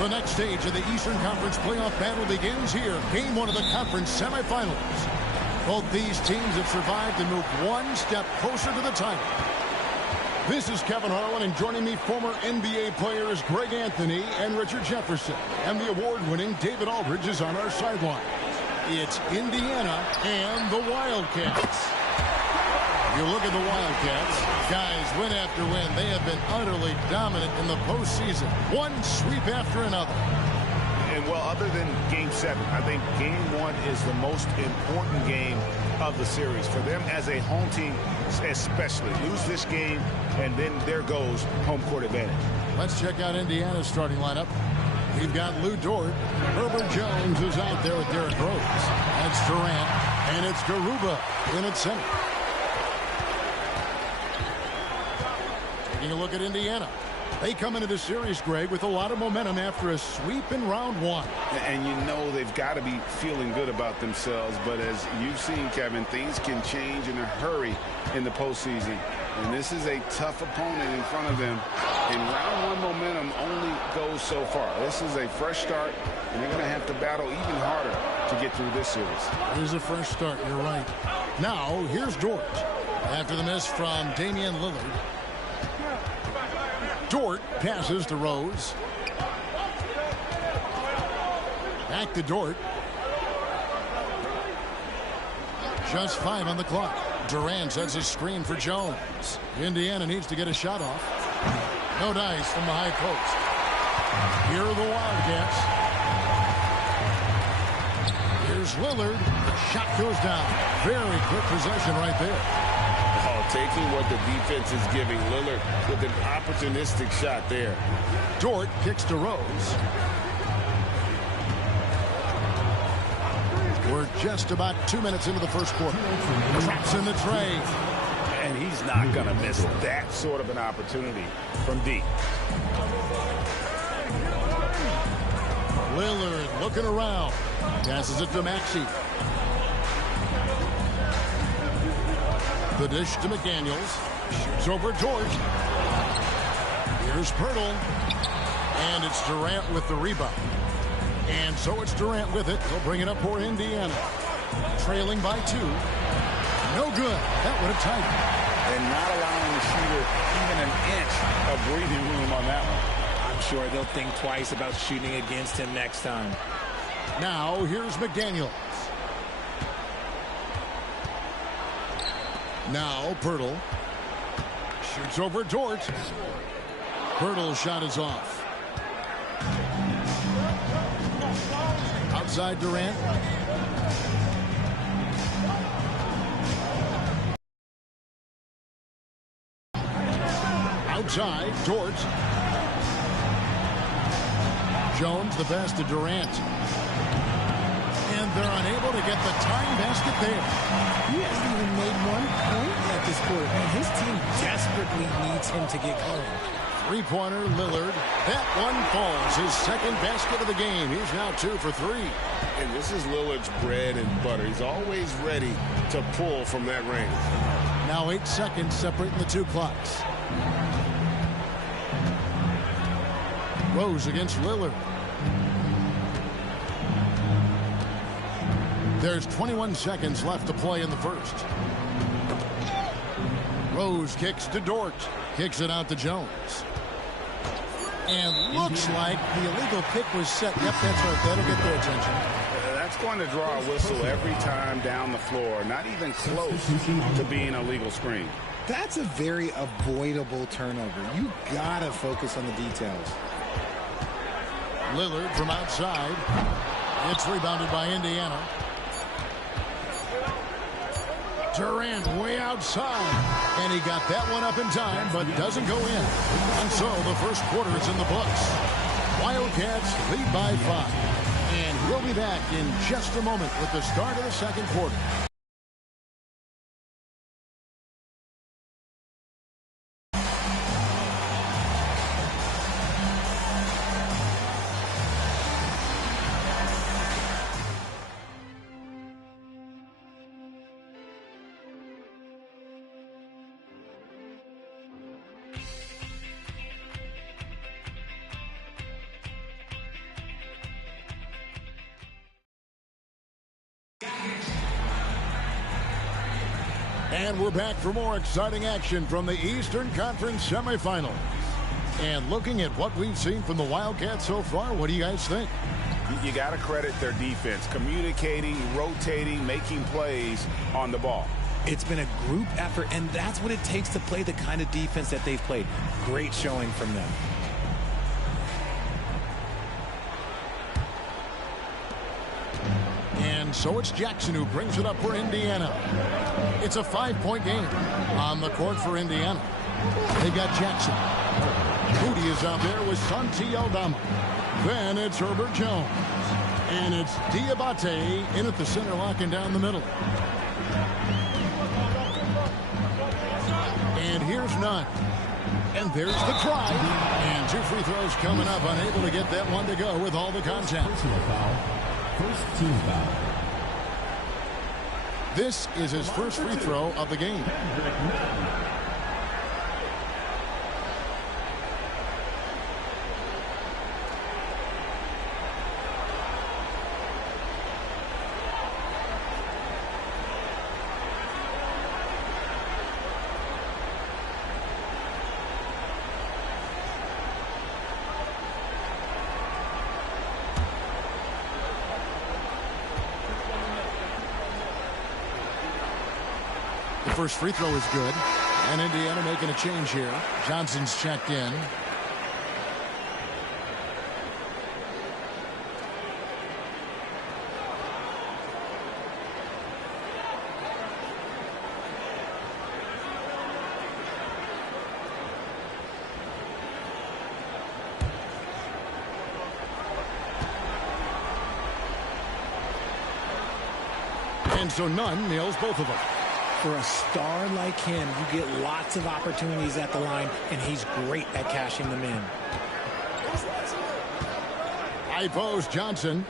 The next stage of the Eastern Conference playoff battle begins here. Game one of the conference semifinals. Both these teams have survived and moved one step closer to the title. This is Kevin Harlan, and joining me, former NBA players Greg Anthony and Richard Jefferson. And the award-winning David Aldridge is on our sideline. It's Indiana and the Wildcats. You look at the Wildcats, guys, win after win. They have been utterly dominant in the postseason. One sweep after another. And, well, other than Game 7, I think Game 1 is the most important game of the series. For them as a home team, especially. Lose this game, and then there goes home court advantage. Let's check out Indiana's starting lineup. We've got Lou Dort. Herbert Jones is out there with Derrick Rose. That's Durant, and it's Garuba in at center. Taking a look at Indiana. They come into the series, Greg, with a lot of momentum after a sweep in round one. And you know they've got to be feeling good about themselves. But as you've seen, Kevin, things can change in a hurry in the postseason. And this is a tough opponent in front of them. And round one momentum only goes so far. This is a fresh start, and they're going to have to battle even harder to get through this series. It is a fresh start, you're right. Now, here's Dort. After the miss from Damian Lillard. Dort passes to Rose. Back to Dort. Just 5 on the clock. Durant sets a screen for Jones. Indiana needs to get a shot off. No dice from the high post. Here are the Wildcats. Here's Lillard. Shot goes down. Very quick possession right there. Taking what the defense is giving. Lillard with an opportunistic shot there. Dort kicks to Rose. We're just about 2 minutes into the first quarter. Drops in the tray. And he's not going to miss that sort of an opportunity from deep. Lillard looking around. Passes it to Maxey. The dish to McDaniels. Shoots over Dort. Here's Pirtle. And it's Durant with the rebound. And so it's Durant with it. He'll bring it up for Indiana. Trailing by 2. No good. That would have tied it. And not allowing the shooter even an inch of breathing room on that one. I'm sure they'll think twice about shooting against him next time. Now here's McDaniels. Now Pirtle shoots over Dort. Pirtle's shot is off. Outside Durant. Outside Dort. Jones the pass to Durant. And they're unable to get the tying basket there. He hasn't even made 1 point at this quarter, and his team desperately needs him to get going. Three-pointer, Lillard. That one falls. His second basket of the game. He's now 2 for 3. And this is Lillard's bread and butter. He's always ready to pull from that range. Now 8 seconds separating the 2 clocks. Rose against Lillard. There's 21 seconds left to play in the first. Rose kicks to Dort. Kicks it out to Jones. And looks like the illegal pick was set. Yep, that's right. That'll get their attention. That's going to draw a whistle every time down the floor. Not even close to being a legal screen. That's a very avoidable turnover. You gotta focus on the details. Lillard from outside. It's rebounded by Indiana. Durant way outside. And he got that one up in time, but doesn't go in. And so the first quarter is in the books. Wildcats lead by 5. And we'll be back in just a moment with the start of the second quarter. And we're back for more exciting action from the Eastern Conference semifinals. And looking at what we've seen from the Wildcats so far, what do you guys think? You got to credit their defense, communicating, rotating, making plays on the ball. It's been a group effort, and that's what it takes to play the kind of defense that they've played. Great showing from them. And so it's Jackson who brings it up for Indiana. It's a 5-point game on the court for Indiana. They got Jackson. Moody is out there with Santi Aldama. Then it's Herbert Jones. And it's Diabate in at the center, locking down the middle. And here's Nunn. And there's the try. And 2 free throws coming up. Unable to get that one to go with all the contact. Personal foul. First team foul. This is his first free throw of the game. First free throw is good. And Indiana making a change here. Johnson's checked in. And so Nunn nails both of them. For a star like him, you get lots of opportunities at the line, and he's great at cashing them in. High post Johnson.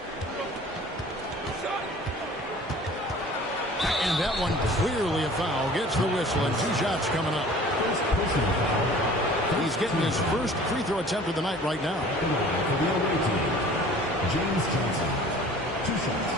And that one clearly a foul. Gets the whistle, and 2 shots coming up. He's getting his first free throw attempt of the night right now. James Johnson. 2 shots.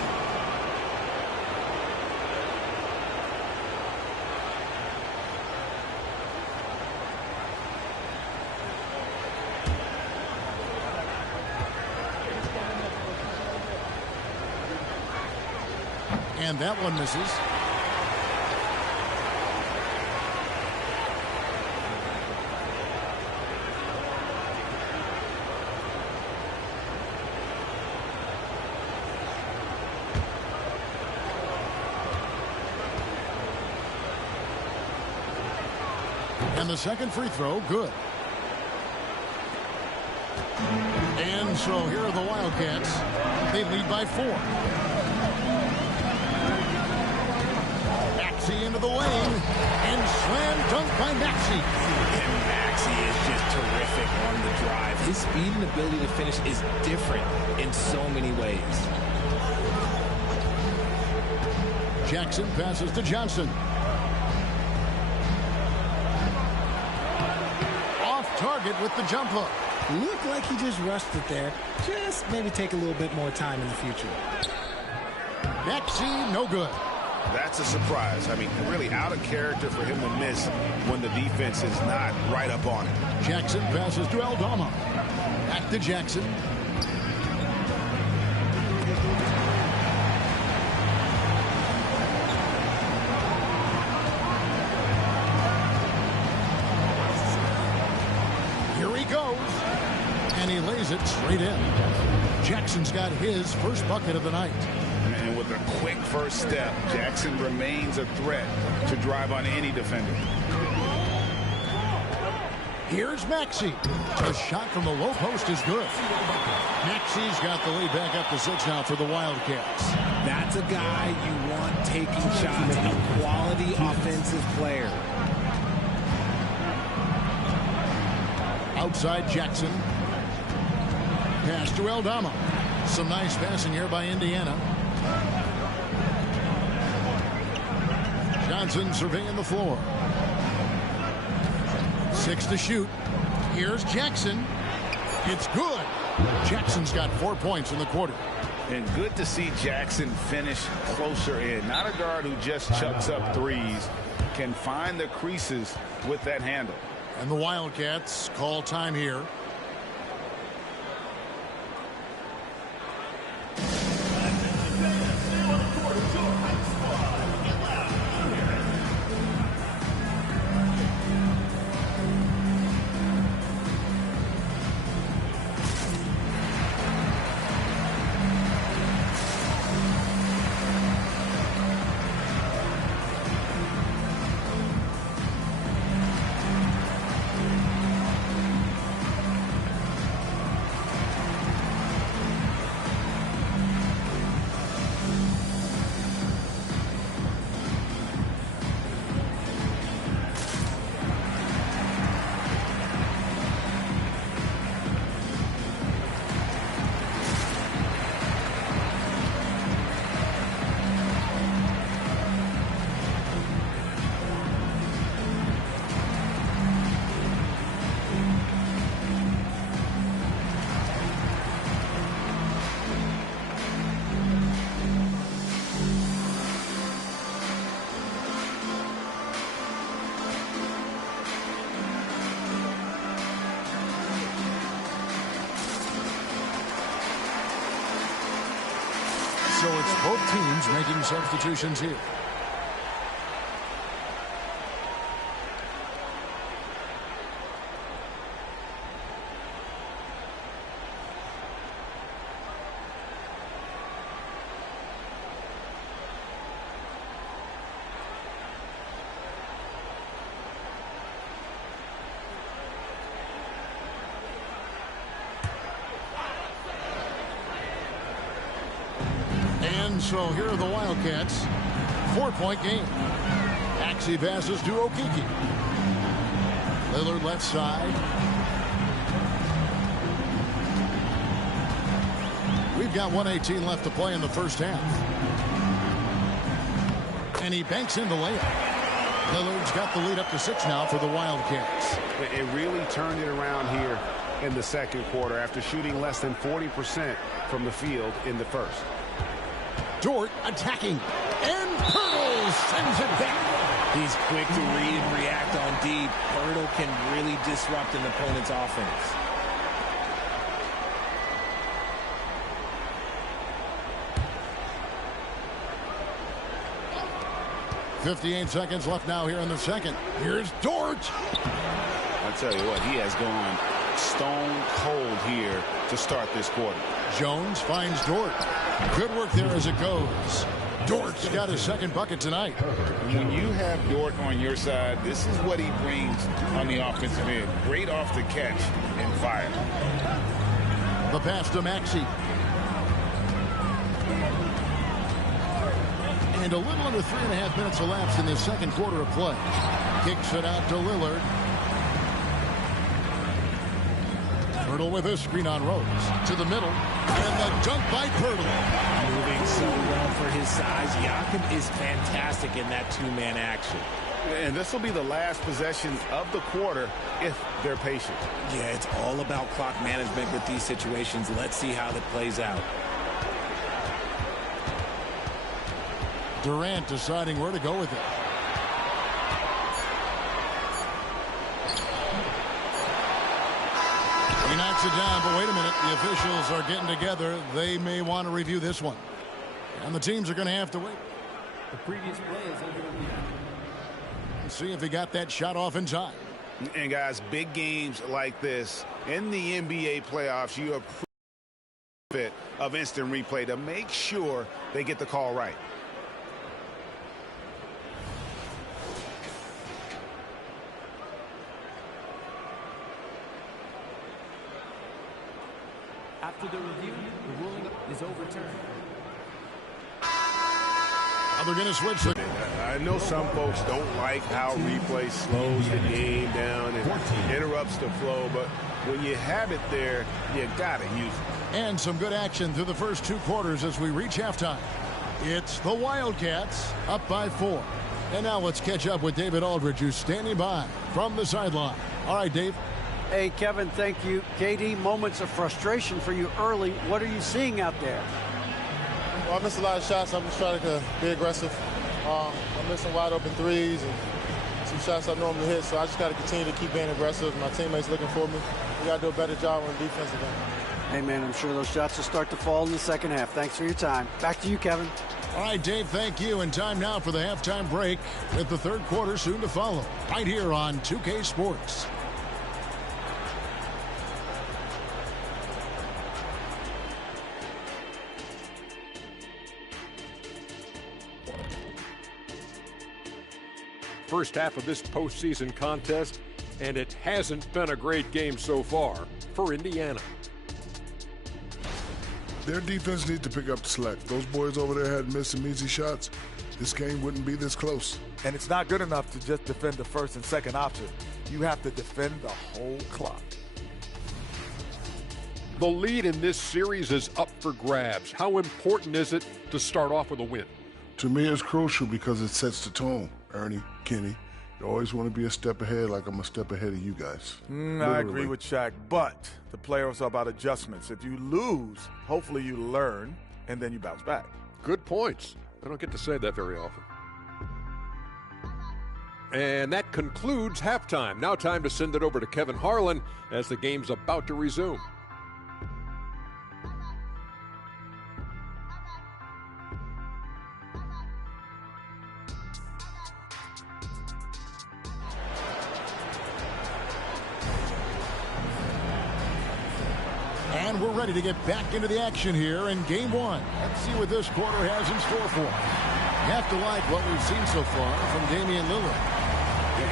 And that one misses. And the second free throw, good. And so here are the Wildcats. They lead by 4. Into the lane, and slam dunk by Maxey. And Maxey is just terrific on the drive. His speed and ability to finish is different in so many ways. Jackson passes to Johnson. Off target with the jump hook. Looked like he just rushed it there. Just maybe take a little bit more time in the future. Maxey, no good. That's a surprise. I mean, really out of character for him to miss when the defense is not right up on it. Jackson passes to Aldama. Back to Jackson. Here he goes. And he lays it straight in. Jackson's got his first bucket of the night. And with a quick first step, Jackson remains a threat to drive on any defender. Here's Maxey. A shot from the low post is good. Maxey's got the lead back up to 6 now for the Wildcats. That's a guy you want taking shots, a quality offensive player. Outside Jackson. Pass to Aldama. Some nice passing here by Indiana. Johnson surveying the floor. 6 to shoot. Here's Jackson. It's good. Jackson's got 4 points in the quarter. And good to see Jackson finish closer in. Not a guard who just chucks up threes. can find the creases with that handle. And the Wildcats call time here. So it's both teams making substitutions here. And so here are the Wildcats. 4-point game. Maxey passes to Okeke. Lillard left side. We've got 1:18 left to play in the first half. And he banks in the layup. Lillard's got the lead up to 6 now for the Wildcats. It really turned it around here in the second quarter after shooting less than 40% from the field in the first. Dort attacking, and Poeltl sends it back. He's quick to read and react on deep. Poeltl can really disrupt an opponent's offense. .58 seconds left now here in the second. Here's Dort. I tell you what, he has gone stone cold here to start this quarter. Jones finds Dort. Good work there as it goes. Dort's got his second bucket tonight. When you have Dort on your side, this is what he brings on the offensive end. Great off the catch and fire. The pass to Maxey. And a little under 3.5 minutes elapsed in the second quarter of play. Kicks it out to Lillard. Poeltl with his screen on Rose. To the middle. And the dunk by Poeltl. Moving so well for his size. Jakob is fantastic in that two-man action. And this will be the last possession of the quarter if they're patient. Yeah, it's all about clock management with these situations. Let's see how that plays out. Durant deciding where to go with it. He knocks it down, but wait a minute. The officials are getting together. They may want to review this one. And the teams are going to have to wait. The previous play is over. See if he got that shot off in time. And guys, big games like this in the NBA playoffs, you have bit of instant replay to make sure they get the call right. After the review, the ruling is overturned. Now they're going to switch. I know some folks don't like how replay slows the game down and interrupts the flow, but when you have it there, you got to use it. And some good action through the first 2 quarters as we reach halftime. It's the Wildcats up by 4. And now let's catch up with David Aldridge, who's standing by from the sideline. All right, Dave. Hey, Kevin, thank you. KD, moments of frustration for you early. What are you seeing out there? Well, I missed a lot of shots. I'm just trying to be aggressive. I'm missing wide open threes and some shots I normally hit, so I just got to continue to keep being aggressive. My teammates looking for me. We got to do a better job on the defensive end. Hey, man, I'm sure those shots will start to fall in the second half. Thanks for your time. Back to you, Kevin. All right, Dave, thank you. And time now for the halftime break with the third quarter soon to follow. Right here on 2K Sports. First half of this postseason contest, and it hasn't been a great game so far for Indiana. Their defense needs to pick up the slack. Those boys over there had missed some easy shots. This game wouldn't be this close. And it's not good enough to just defend the first and second option. You have to defend the whole clock. The lead in this series is up for grabs. How important is it to start off with a win? To me, it's crucial because it sets the tone. Ernie, Kenny, you always want to be a step ahead, like I'm a step ahead of you guys. I agree with Shaq, but the playoffs are about adjustments. If you lose, hopefully you learn, and then you bounce back. Good points. I don't get to say that very often. And that concludes halftime. Now time to send it over to Kevin Harlan as the game's about to resume. And we're ready to get back into the action here in game one. Let's see what this quarter has in store for us. You have to like what we've seen so far from Damian Lillard.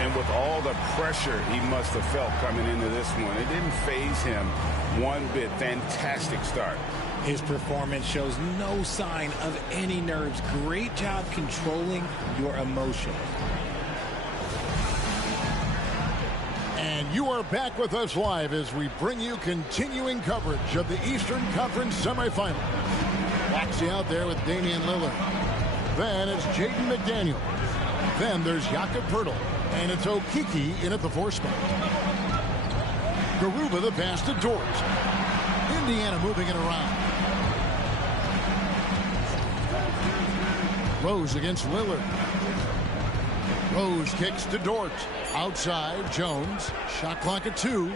And with all the pressure he must have felt coming into this one, it didn't faze him one bit. Fantastic start. His performance shows no sign of any nerves. Great job controlling your emotions. And you are back with us live as we bring you continuing coverage of the Eastern Conference semifinals. Maxey out there with Damian Lillard. Then it's Jaden McDaniels. Then there's Jakob Poeltl. And it's Okeke in at the 4 spot. Garuba the pass to Dort. Indiana moving it around. Rose against Lillard. Rose kicks to Dort. Outside, Jones. Shot clock at 2.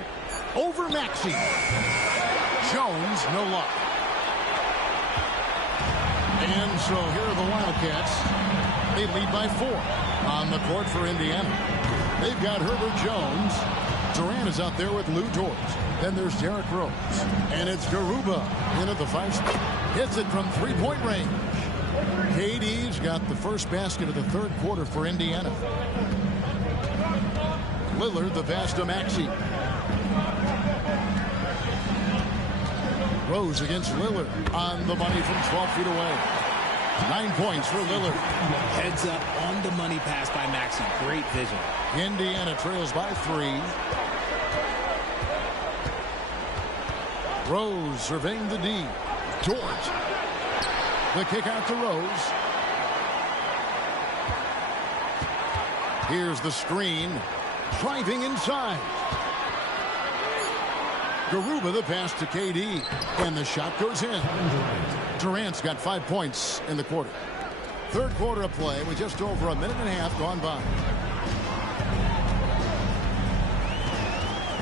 Over Maxey. Jones, no luck. And so here are the Wildcats. They lead by 4 on the court for Indiana. They've got Herbert Jones. Durant is out there with Lou Dort. Then there's Derrick Rose. And it's Garuba in at the 5 spot. Hits it from 3-point range. KD's got the first basket of the third quarter for Indiana. Lillard the pass to Maxey. Rose against Lillard on the money from 12 feet away. 9 points for Lillard. Heads up on the money pass by Maxey. Great vision. Indiana trails by 3. Rose surveying the D. Dort. The kick out to Rose. Here's the screen. Driving inside. Garuba the pass to KD. And the shot goes in. Durant's got 5 points in the quarter. Third quarter of play with just over a minute and a half gone by.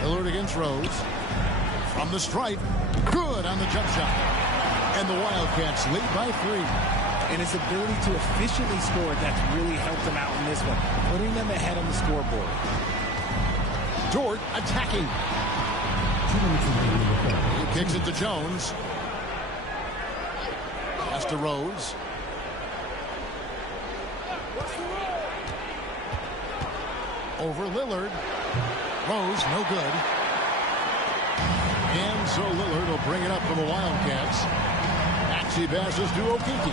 Lillard against Rose. From the stripe. Good on the jump shot. And the Wildcats lead by 3. And his ability to efficiently score, that's really helped them out in this one, putting them ahead on the scoreboard. Dort attacking. He kicks it to Jones. Pass to Rose. Over Lillard. Rose, no good. And so Lillard will bring it up for the Wildcats. Maxey passes to Okeke.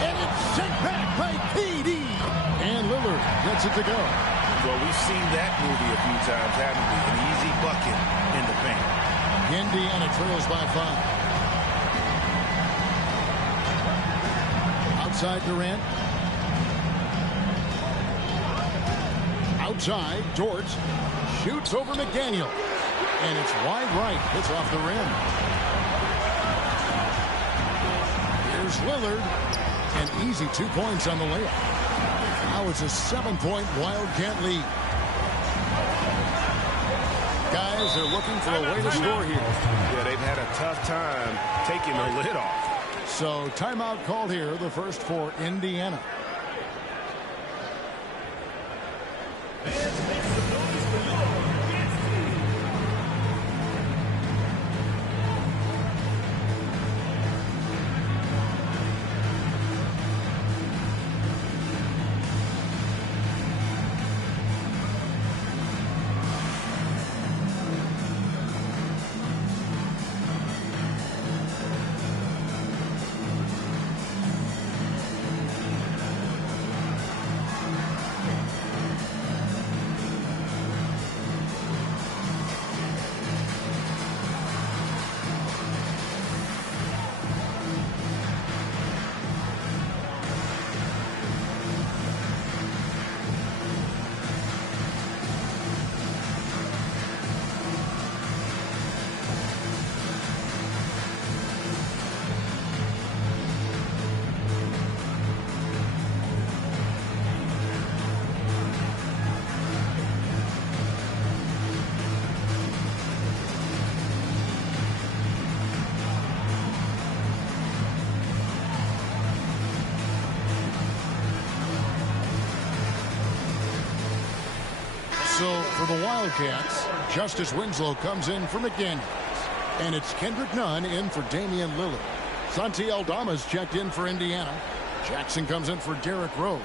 And it's sent back by KD. And Lillard gets it to go. Well, we've seen that movie a few times, haven't we? An easy bucket in the paint. Indiana trails by 5. Outside Durant. Outside, Dort shoots over McDaniel. And it's wide right. It's off the rim. Here's Lillard. An easy 2 points on the layup. Now it's a 7-point Wildcat lead. Guys, they're looking for a way to score here. Yeah, they've had a tough time taking the lid off. So timeout called here, the first for Indiana. So for the Wildcats, Justice Winslow comes in for McDaniels. And it's Kendrick Nunn in for Damian Lillard. Santi Aldama's checked in for Indiana. Jackson comes in for Derrick Rose.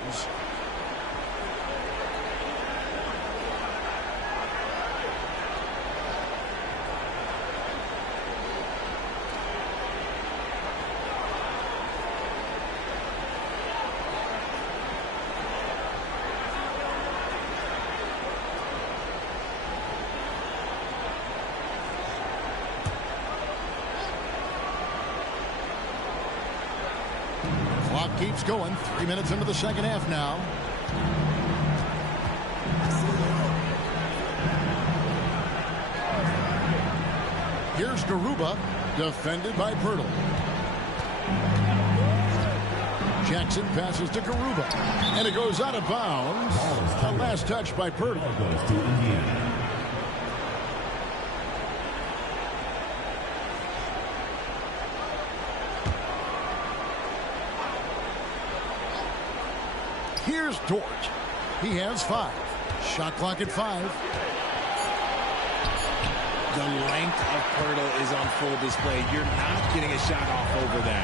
Clock keeps going. 3 minutes into the second half now. Here's Garuba, defended by Pirtle. Jackson passes to Garuba, and it goes out of bounds. A last touch by Pirtle. Here's Dort. He has 5. Shot clock at 5. The length of Pirtle is on full display. You're not getting a shot off over that.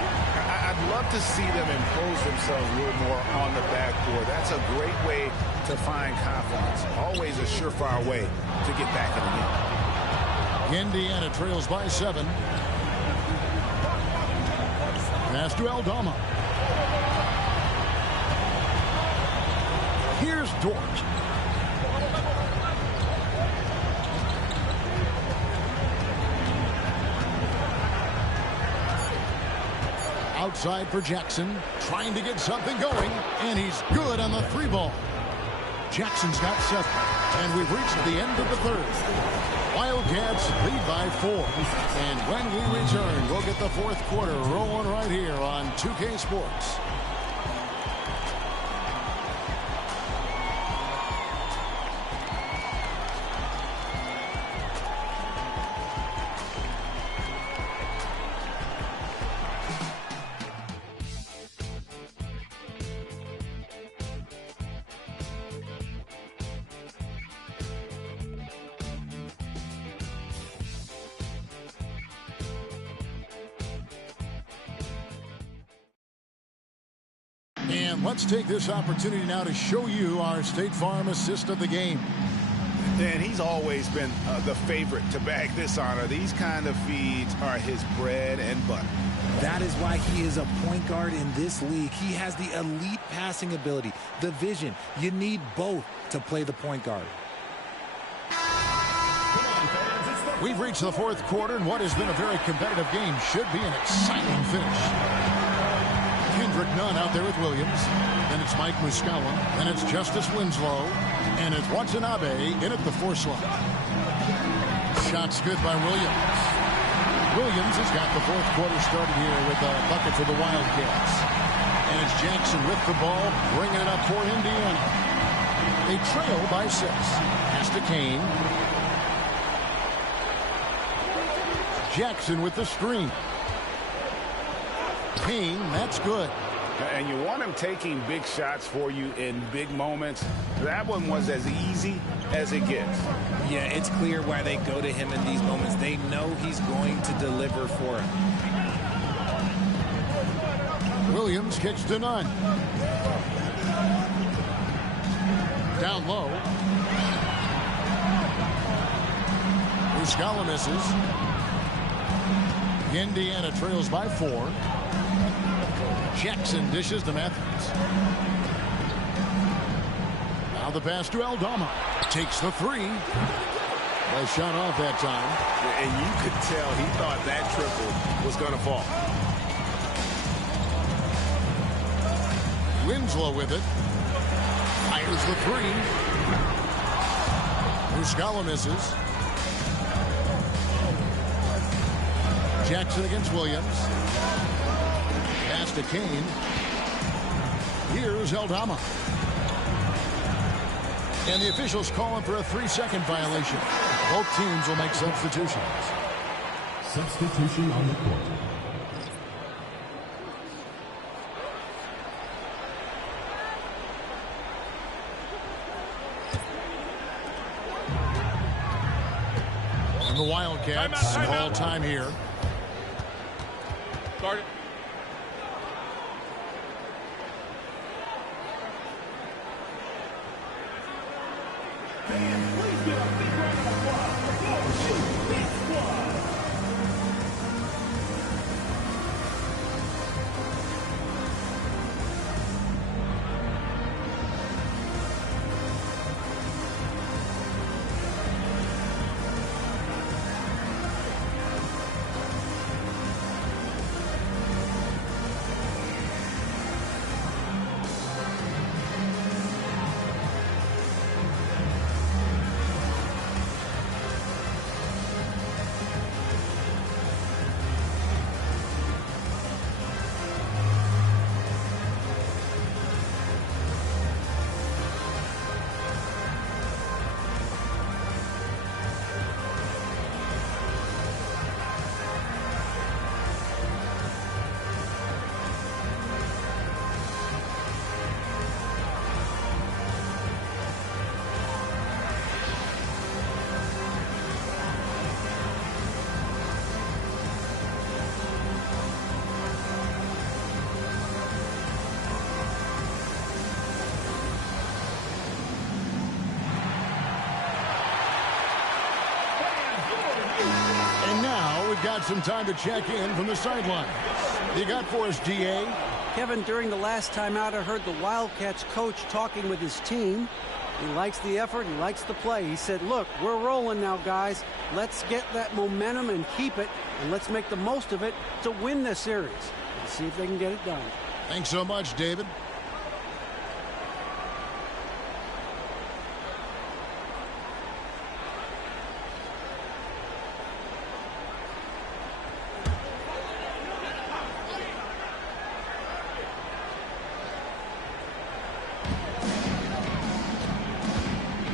I'd love to see them impose themselves a little more on the backboard. That's a great way to find confidence. Always a surefire way to get back in the game. Indiana trails by 7. Pass to Aldama. Here's Dort. Outside for Jackson, trying to get something going, and he's good on the 3 ball. Jackson's got 7, and we've reached the end of the third. Wildcats lead by 4, and when we return, we'll get the fourth quarter rolling right here on 2K Sports. And let's take this opportunity now to show you our State Farm assist of the game. And he's always been the favorite to bag this honor. These kind of feeds are his bread and butter. That is why he is a point guard in this league. He has the elite passing ability, the vision. You need both to play the point guard. We've reached the fourth quarter, and what has been a very competitive game should be an exciting finish. Kendrick Nunn out there with Williams. Then it's Mike Muscala. Then it's Justice Winslow. And it's Watanabe in at the 4 slot. Shots good by Williams. Williams has got the fourth quarter started here with a bucket for the Wildcats. And it's Jackson with the ball, bringing it up for Indiana. They trail by 6. Pass to Kane. Jackson with the screen. Kane, that's good. And you want him taking big shots for you in big moments. That one was as easy as it gets. Yeah, it's clear why they go to him in these moments. They know he's going to deliver for them. Williams kicks to none. Down low. Muscala misses. Indiana trails by 4. Jackson dishes to Matthews. Now the pass to Aldama. Takes the 3. Nice shot off that time. And you could tell he thought that triple was going to fall. Winslow with it. Fires the 3. Muscala misses. Jackson against Williams. Pass to Kane. Here's Aldama. And the officials calling for a 3-second violation. Both teams will make substitutions. Substitution on the court. And the Wildcats all time here. Start it. Got some time to check in from the sidelines. You got for us, DA? Kevin, during the last time out, I heard the Wildcats coach talking with his team. He likes the effort. He likes the play. He said, look, we're rolling now, guys. Let's get that momentum and keep it, and let's make the most of it to win this series. Let's see if they can get it done. Thanks so much, David.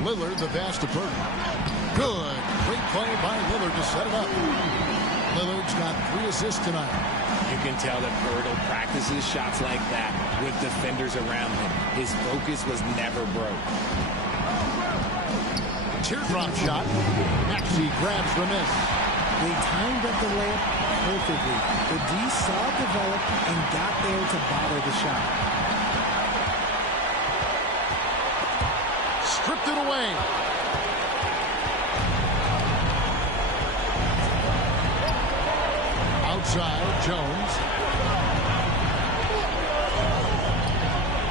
Lillard, the pass to Burton. Good. Great play by Lillard to set it up. Lillard's got 3 assists tonight. You can tell that Birtle practices shots like that with defenders around him. His focus was never broke. Teardrop shot. Maxey grabs the miss. They timed up the layup perfectly. The D saw it develop and got there to bother the shot. Stripped it away. Outside, Jones.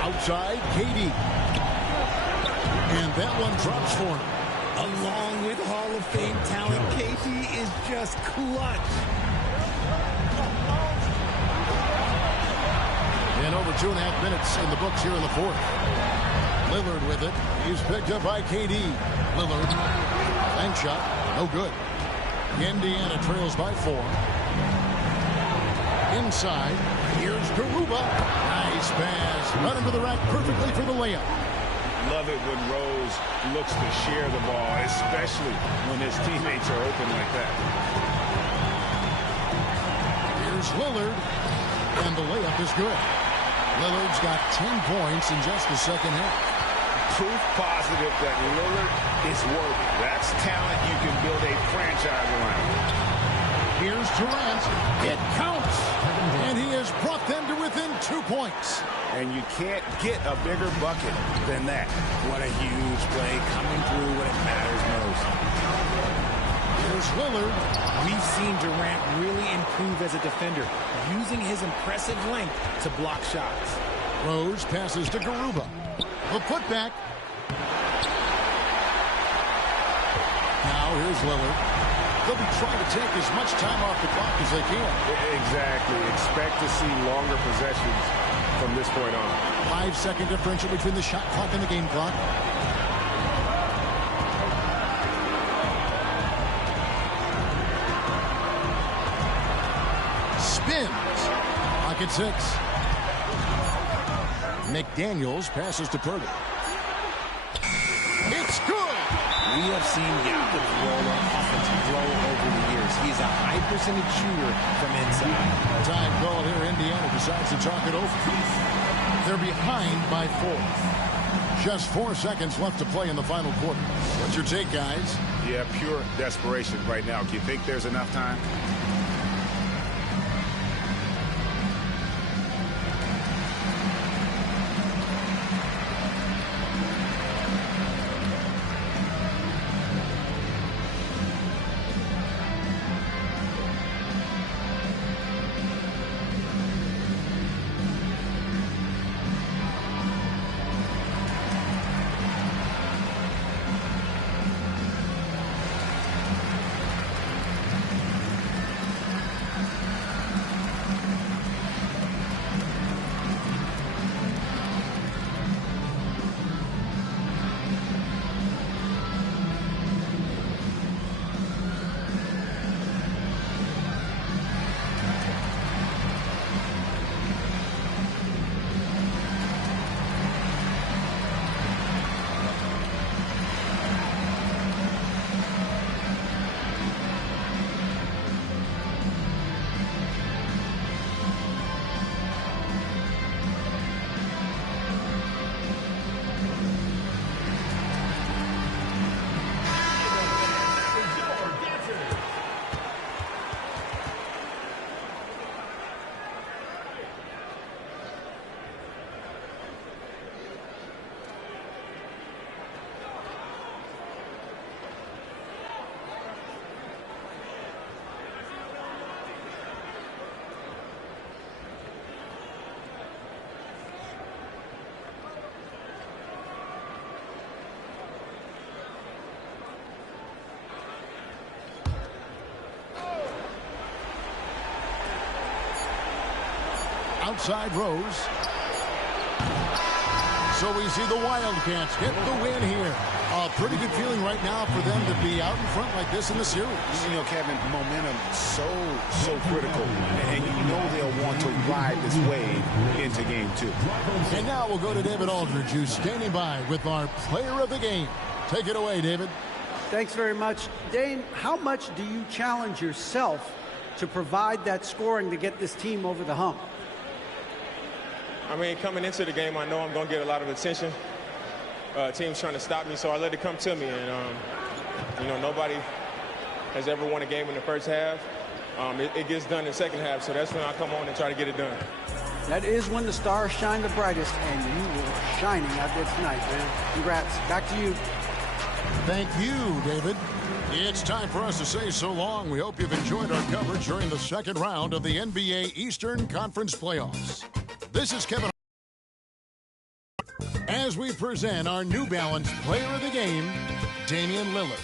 Outside, Katie. And that one drops for him. Along with Hall of Fame talent, KD is just clutch. And over 2.5 minutes in the books here in the fourth. Lillard with it. He's picked up by KD. Lillard. Bank shot. No good. Indiana trails by 4. Inside. Here's Garuba. Nice pass. Run into the rack perfectly for the layup. Love it when Rose looks to share the ball, especially when his teammates are open like that. Here's Lillard. And the layup is good. Lillard's got 10 points in just the second half. Proof positive that Lillard is worthy. That's talent you can build a franchise around. Here's Durant. It counts. And he has brought them to within 2 points. And you can't get a bigger bucket than that. What a huge play coming through when it matters most. Here's Lillard. We've seen Durant really improve as a defender, using his impressive length to block shots. Rose passes to Garuba. The putback. Now here's Lillard. They'll be trying to take as much time off the clock as they can. Exactly. Expect to see longer possessions from this point on. 5-second differential between the shot clock and the game clock. Spins. Pocket 6. McDaniels passes to Purdy. It's good. We have seen Jokic roll on offensive flow over the years. He's a high percentage shooter from inside. Time call here. Indiana decides to talk it over. They're behind by 4. Just 4 seconds left to play in the final quarter. What's your take, guys? Yeah, pure desperation right now. Do you think there's enough time? Outside Rose. So we see the Wildcats get the win here. A pretty good feeling right now for them to be out in front like this in the series. You know, Kevin, momentum so critical. And you know they'll want to ride this wave into game 2. And now we'll go to David Aldridge, who's standing by with our player of the game. Take it away, David. Thanks very much. Dane, how much do you challenge yourself to provide that scoring to get this team over the hump? I mean, coming into the game, I know I'm going to get a lot of attention. Team's trying to stop me, so I let it come to me. And, you know, nobody has ever won a game in the first half. It gets done in the second half, so that's when I come on and try to get it done. That is when the stars shine the brightest, and you were shining out there tonight, man. Congrats. Back to you. Thank you, David. It's time for us to say so long. We hope you've enjoyed our coverage during the second round of the NBA Eastern Conference Playoffs. This is Kevin as we present our New Balance Player of the Game, Damian Lillard.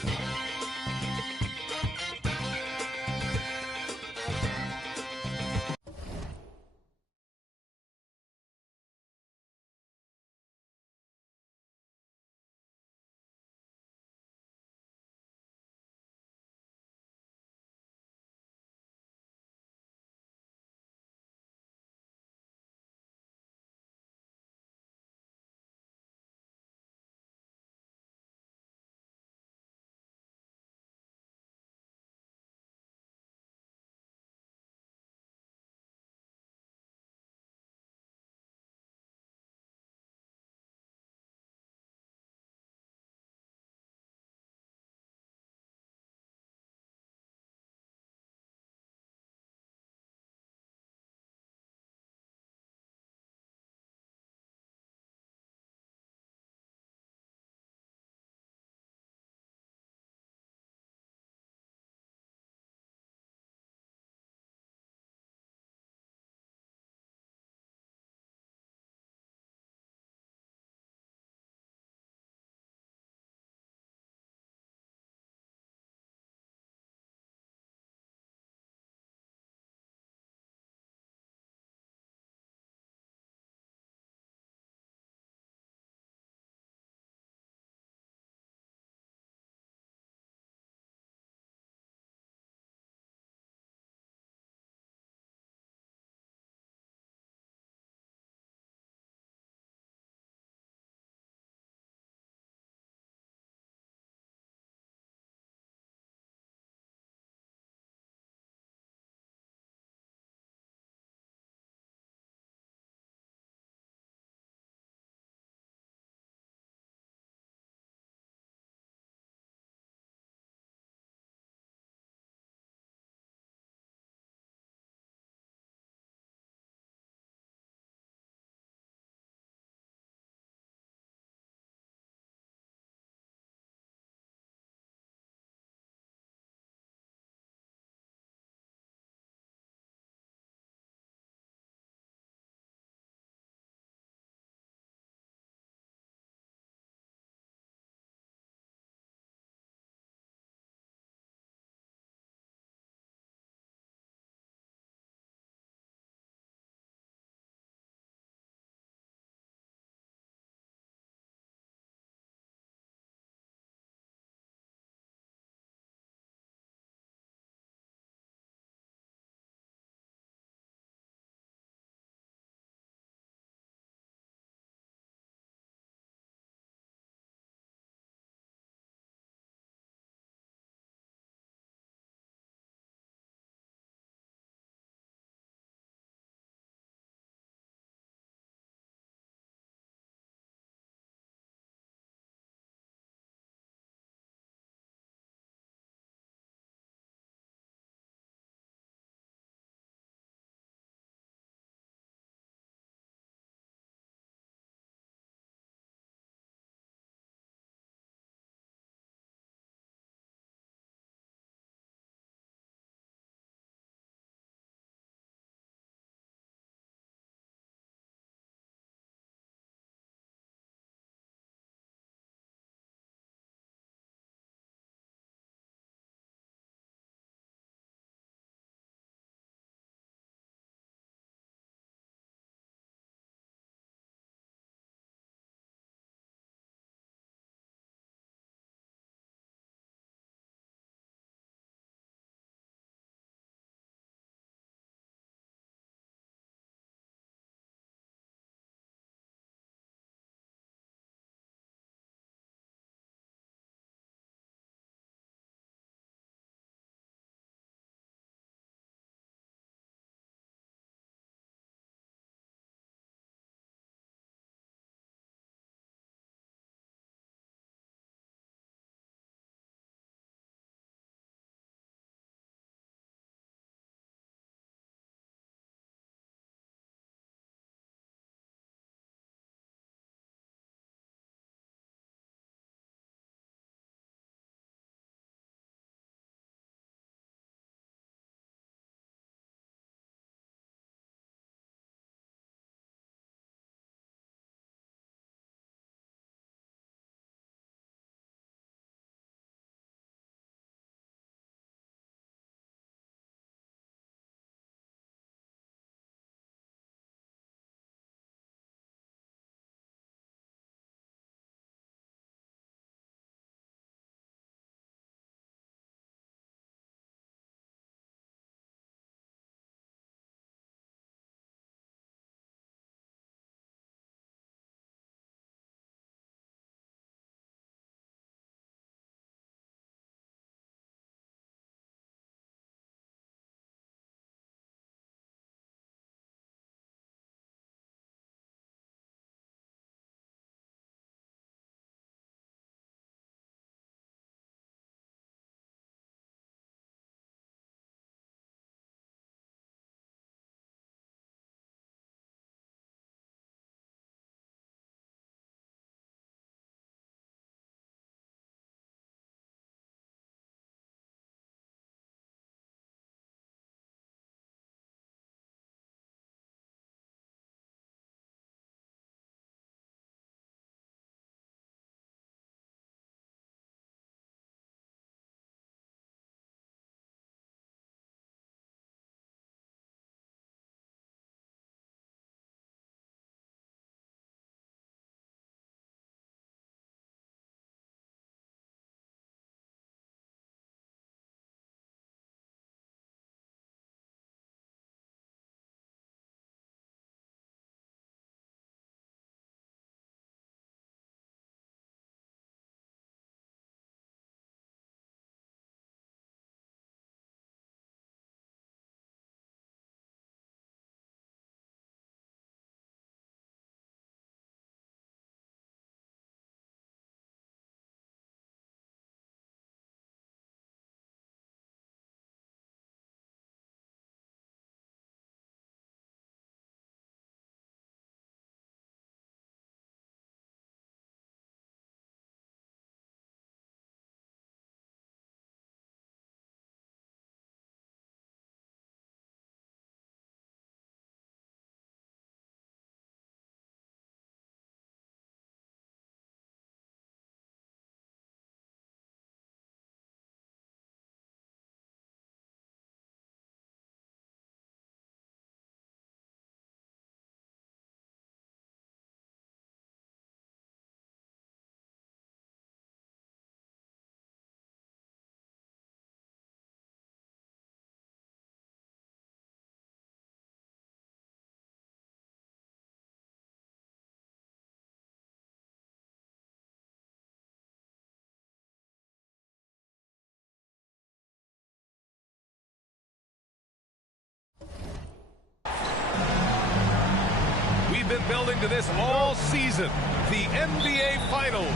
been building to this all season, the NBA Finals.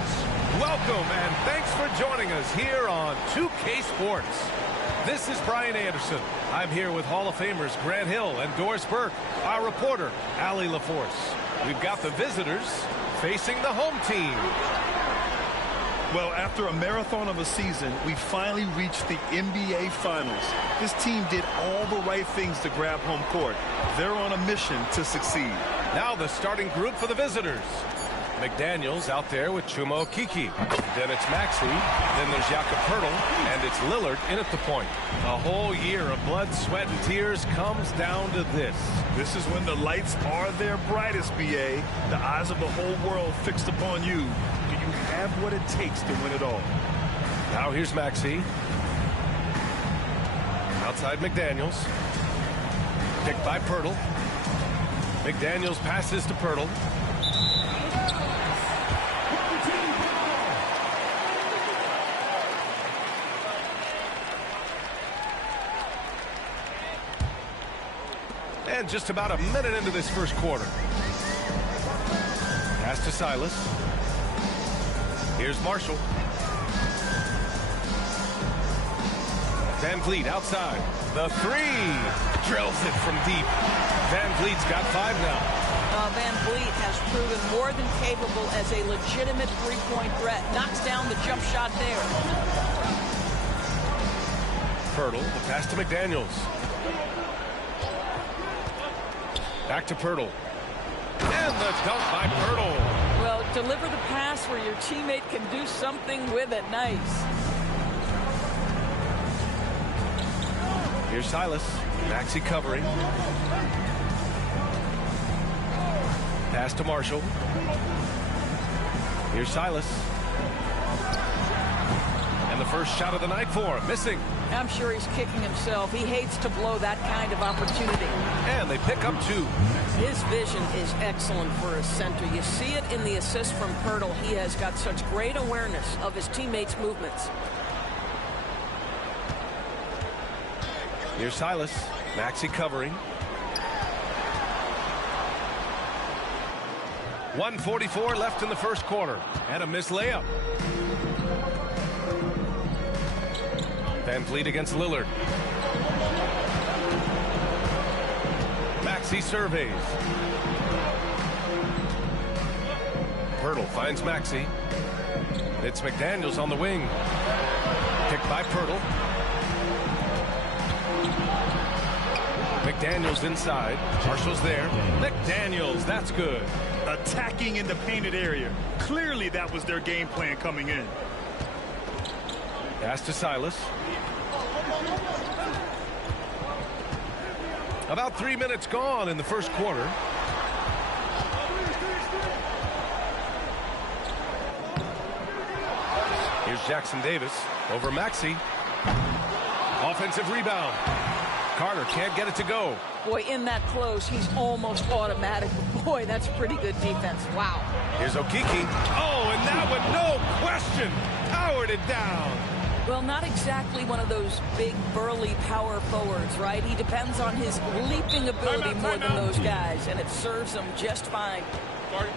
Welcome and thanks for joining us here on 2K Sports. This is Brian Anderson. I'm here with Hall of Famers Grant Hill and Doris Burke, our reporter, Allie LaForce. We've got the visitors facing the home team. Well, after a marathon of a season, we finally reached the NBA Finals. This team did all the right things to grab home court. They're on a mission to succeed. Now the starting group for the visitors. McDaniels out there with Chuma Okeke. Then it's Maxey. Then there's Jakob Poeltl. And it's Lillard in at the point. A whole year of blood, sweat, and tears comes down to this. This is when the lights are their brightest, BA. The eyes of the whole world fixed upon you. Do you have what it takes to win it all? Now here's Maxey. Outside McDaniels. Picked by Poeltl. McDaniels passes to Poeltl. And just about a minute into this first quarter. Pass to Silas. Here's Marshall. Van Vliet outside. The three. Drills it from deep. Van Vliet's got 5 now. Van Vliet has proven more than capable as a legitimate three-point threat. Knocks down the jump shot there. Poeltl, the pass to McDaniels. Back to Poeltl. And the dunk by Poeltl. Well, deliver the pass where your teammate can do something with it. Nice. Here's Silas. Maxey covering. Pass to Marshall. Here's Silas. And the first shot of the night for him. Missing. I'm sure he's kicking himself. He hates to blow that kind of opportunity. And they pick up 2. His vision is excellent for a center. You see it in the assist from Poeltl. He has got such great awareness of his teammates' movements. Here's Silas. Maxey covering. 1:44 left in the first quarter. And a missed layup. Van Vliet against Lillard. Maxey surveys. Poeltl finds Maxey. It's McDaniels on the wing. Picked by Poeltl. McDaniels inside. Marshall's there. McDaniels, that's good. Attacking in the painted area. Clearly that was their game plan coming in. Pass to Silas. About 3 minutes gone in the first quarter. Here's Jackson Davis over Maxey. Offensive rebound. Carter can't get it to go. Boy, in that close, he's almost automatic. Boy, that's pretty good defense. Wow. Here's Okeke. Oh, and that one, no question, powered it down. Well, not exactly one of those big, burly power forwards, right? He depends on his leaping ability more than those guys, and it serves him just fine. Sorry.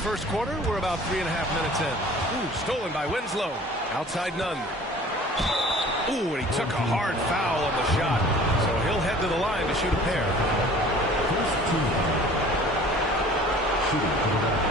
first quarter. We're about 3.5 minutes in. Ooh, stolen by Winslow. Outside Nunn. Ooh, and he took a hard foul on the shot. So he'll head to the line to shoot a pair. Shooting for the Raptors.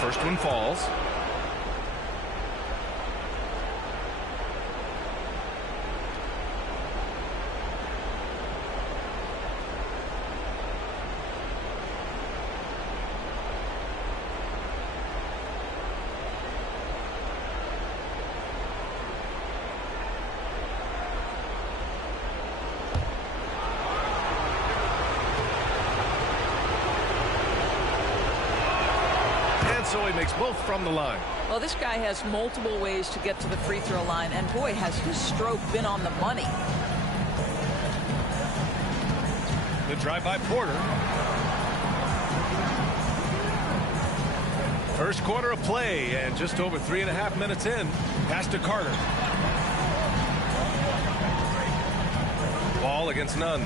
First one falls. So he makes both from the line. Well, this guy has multiple ways to get to the free throw line, and boy, has his stroke been on the money. The drive by Porter. First quarter of play, and just over 3.5 minutes in. Pass to Carter. Ball against Nunn.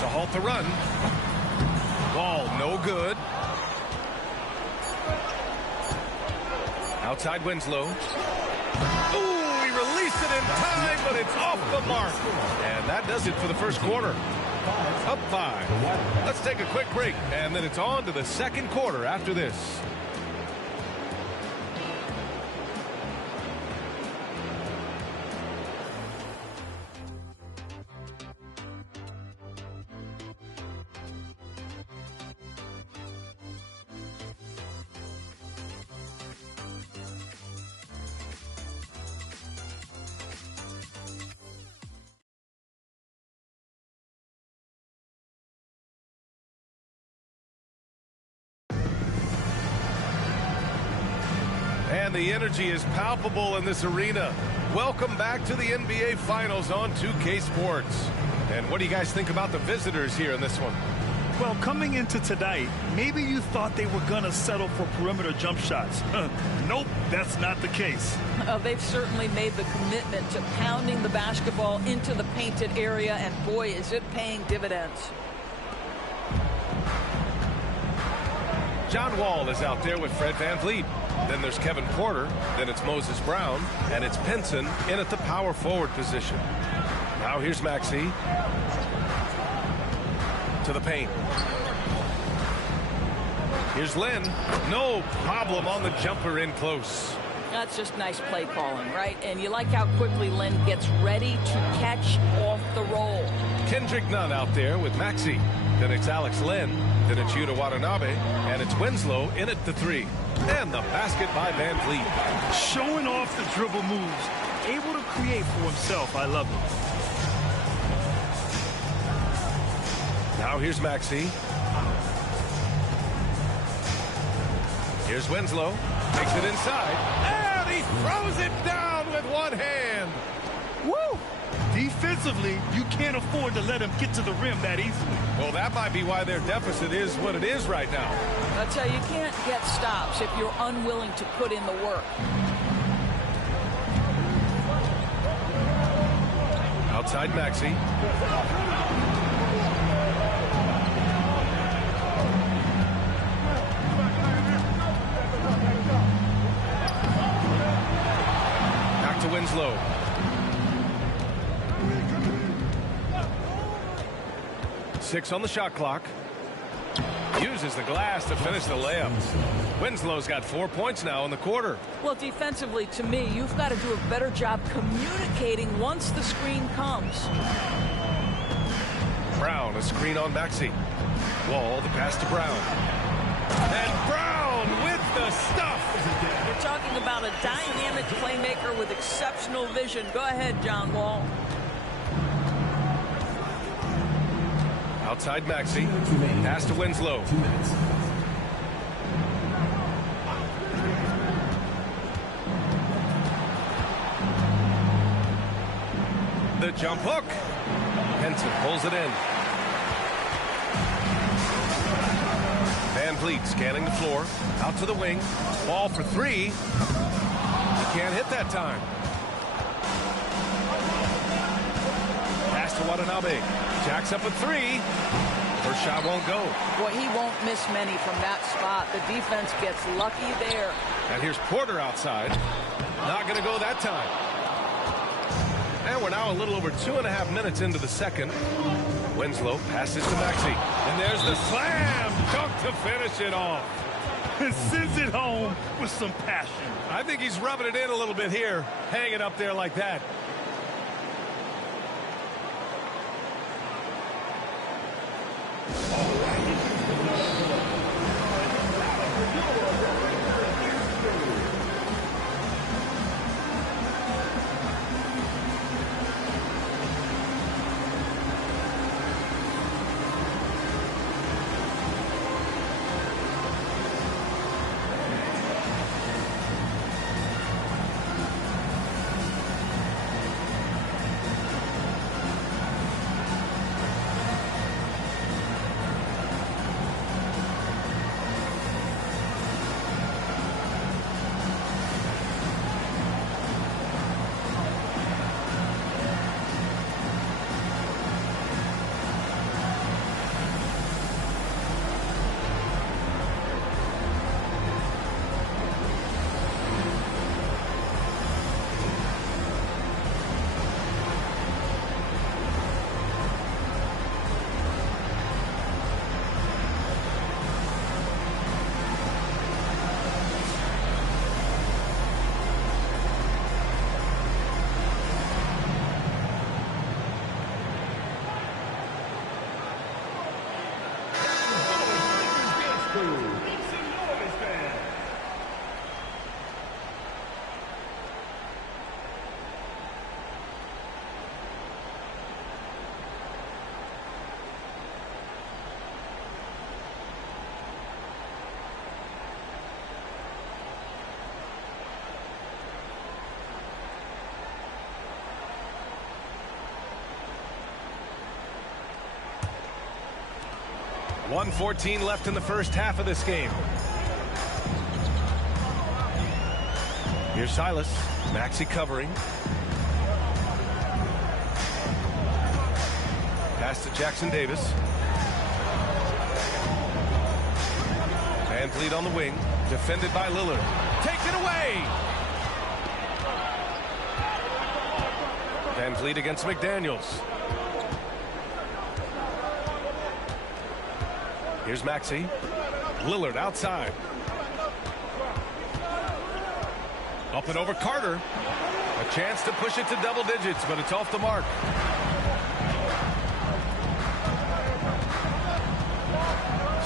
To halt the run. Ball no good. Outside Winslow. Ooh, he released it in time, but it's off the mark. And that does it for the first quarter. Up 5. Let's take a quick break, and then it's on to the second quarter after this. And the energy is palpable in this arena. Welcome back to the NBA Finals on 2K Sports. And what do you guys think about the visitors here in this one? Well, coming into tonight, maybe you thought they were going to settle for perimeter jump shots. Nope, that's not the case. They've certainly made the commitment to pounding the basketball into the painted area, and boy, is it paying dividends. John Wall is out there with Fred VanVleet. Then there's Kevin Porter. Then it's Moses Brown. And it's Pinson in at the power forward position. Now here's Maxey. To the paint. Here's Lynn. No problem on the jumper in close. That's just nice play calling, right? And you like how quickly Lynn gets ready to catch off the roll. Kendrick Nunn out there with Maxey. Then it's Alex Lynn. Then it's Yuta Watanabe. And it's Winslow in at the 3. And the basket by VanVleet. Showing off the dribble moves. Able to create for himself. I love it. Now here's Maxey. Here's Winslow. Takes it inside. And he throws it down with one hand. Woo! Defensively, you can't afford to let him get to the rim that easily. Well, that might be why their deficit is what it is right now. I'll tell you, you can't get stops if you're unwilling to put in the work. Outside Maxey. Back to Winslow. Six on the shot clock. Uses the glass to finish the layup. Winslow's got 4 points now in the quarter. Well, defensively, to me, you've got to do a better job communicating once the screen comes. Brown, a screen on Maxey. Wall, the pass to Brown. And Brown with the stuff. You're talking about a dynamic playmaker with exceptional vision. Go ahead, John Wall. Outside Maxey. Pass to Winslow. 2 minutes. The jump hook. Henson pulls it in. Van Vliet scanning the floor. Out to the wing. Ball for 3. He can't hit that time. Pass to Watanabe. Jacks up a 3. First shot won't go. Boy, he won't miss many from that spot. The defense gets lucky there. And here's Porter outside. Not going to go that time. And we're now a little over 2.5 minutes into the second. Winslow passes to Maxey. And there's the slam dunk to finish it off. Sends it home with some passion. I think he's rubbing it in a little bit here, hanging up there like that. .114 left in the first half of this game. Here's Silas. Maxey covering. Pass to Jackson Davis. Van Vliet on the wing. Defended by Lillard. Takes it away! Van Vliet against McDaniels. Here's Maxey. Lillard outside. Up and over Carter. A chance to push it to double digits, but it's off the mark.